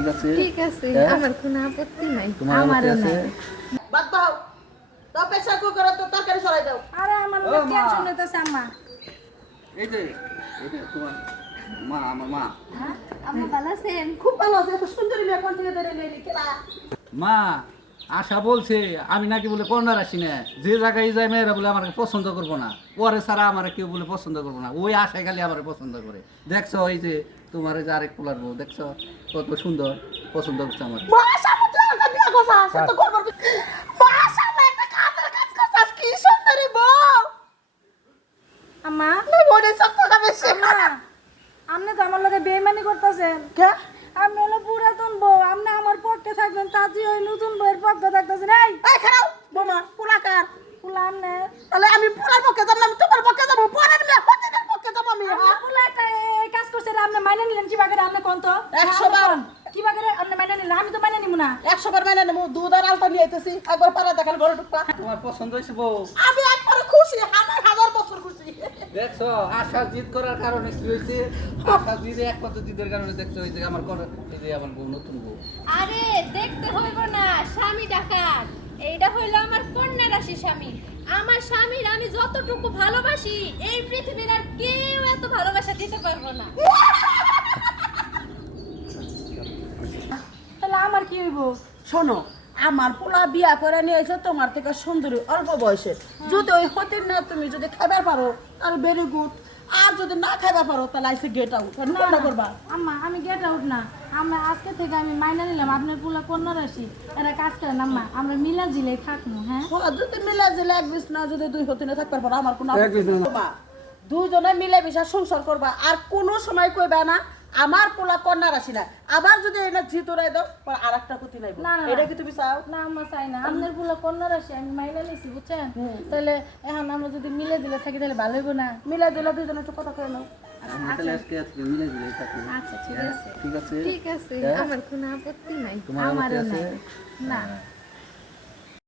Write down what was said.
ঠিক আছে ঠিক আছে, আমার কোনো আপত্তি নাই। আমারও নাই। বাদ দাও দাও প্রেসার কুকারে তো তরকারি সরাই দাও। আরে আমার টেনশন নিতেছে আম্মা। এই যে এটা তোমার মা, আমার মা। হ্যাঁ, আম্মা ভালো আছেন? খুব ভালো আছে, এত সুন্দরী মেয়ে কোন থেকে ধরে নিয়ে কেলা। মা আশা বলছে আমি নাকি বলে কর্নার আসি না, যে জায়গায় যায় মেয়েরা বলে আমাকে পছন্দ করবো না, পরে ছাড়া আমার কেউ বলে পছন্দ করবো না, ওই আশায় খালি আমার পছন্দ করে। দেখছো এই যে তোমার এই যে আরেক পোলার বউ, দেখছো কত সুন্দর, পছন্দ করছে আমার। মাশাআল্লাহ তুই আমাকে বিয়ে করছাস, সে তো করবার কি। মাশাআল্লাহ একটা কাজের কাজ করছাস, কি সুন্দরী বউ। আম্মা না বলে সব টাকা বেশি। আম্মা আপনি তো আমার লগে বেইমানি করতেছেন। কে? আমি হলো পুরাতন বউ, আপনি আমার পক্ষে থাকবেন, তাজি ওই নতুন বউয়ের পক্ষে থাকতেছেন। এই খারাপ বোমা পুলাকার। পুলা আমনে তাহলে আমি পুলার পক্ষে যাব না, আমি তোমার পক্ষে যাব, পরের মেয়ে হতিনের পক্ষে যাব আমি। আপনি পুলা এই কাজ করছেন, আপনি মাইনে নিলেন কি বাগেরে? আপনি কোন তো 100 বার। কি বাগেরে আপনি মাইনে নিলেন? আমি তো মাইনে নিব না। 100 বার মেনে নেবো, দুধ আর আলতা নিয়ে আইতেছি, একবার পালা দেখাল ঘরে ঢুকবা। তোমার পছন্দ হয়েছে বউ? আমি একবারে খুশি, আমার 1000 বছর খুশি। দেখছো আশা জিত করার কারণে কি হয়েছে, আশা জিতে একমাত্র জিতের কারণে দেখছো এই যে আমার এই যে আমার বউ, নতুন বউ। আরে দেখতে হইব না, স্বামী ডাকাত। এইটা হইলো আমার কন্যা রাশি স্বামী। আমার স্বামীর আমি যতটুকু ভালোবাসি, এই পৃথিবীর আর কেউ এত ভালোবাসা দিতে পারবো না। তাহলে আমার কি হইব? শোনো, আমার পোলা বিয়া করে নিয়ে এসে তোমার থেকে সুন্দরী অল্প বয়সে, যদি ওই হতির না তুমি যদি খাবার পারো তাহলে ভেরি গুড, আর যদি না খাবার পারো তাহলে আইসে গেট আউট। কোনটা করবা? আম্মা আমি গেট আউট না, আমরা আজকে থেকে আমি মাইনা নিলাম আপনার পুলা কন্যা রাশি। এরা কাজ করেন আম্মা, আমরা মিলা জিলে থাকবো। হ্যাঁ যদি মিলা জিলে এক বিছ না, যদি দুই হতিনে থাকবার পারো আমার কোনো দুজনে মিলে মিশা সংসার করবা, আর কোনো সময় কইবা না আমার পোলা কন্যা রাশি না। আবার যদি এটা জিতুরাই দাও আর একটা ক্ষতি নাই। না, না, এটা কি তুমি চাও? না আম্মা চাই না, আপনার পুলা কন্যা রাশি আমি মাইনা নিছি, বুঝছেন? তাহলে এখন আমরা যদি মিলে জিলে থাকি তাহলে ভালো হইব না? মিলা জিলে দুজনে একটু কথা কয়ে নাও। আমরা তাহলে আজকে মিলে মিলে থাকি। আচ্ছা ঠিক আছে, ঠিক আছে ঠিক আছে, আমার কোনো আপত্তি নাই। তোমার আপত্তি আছে? না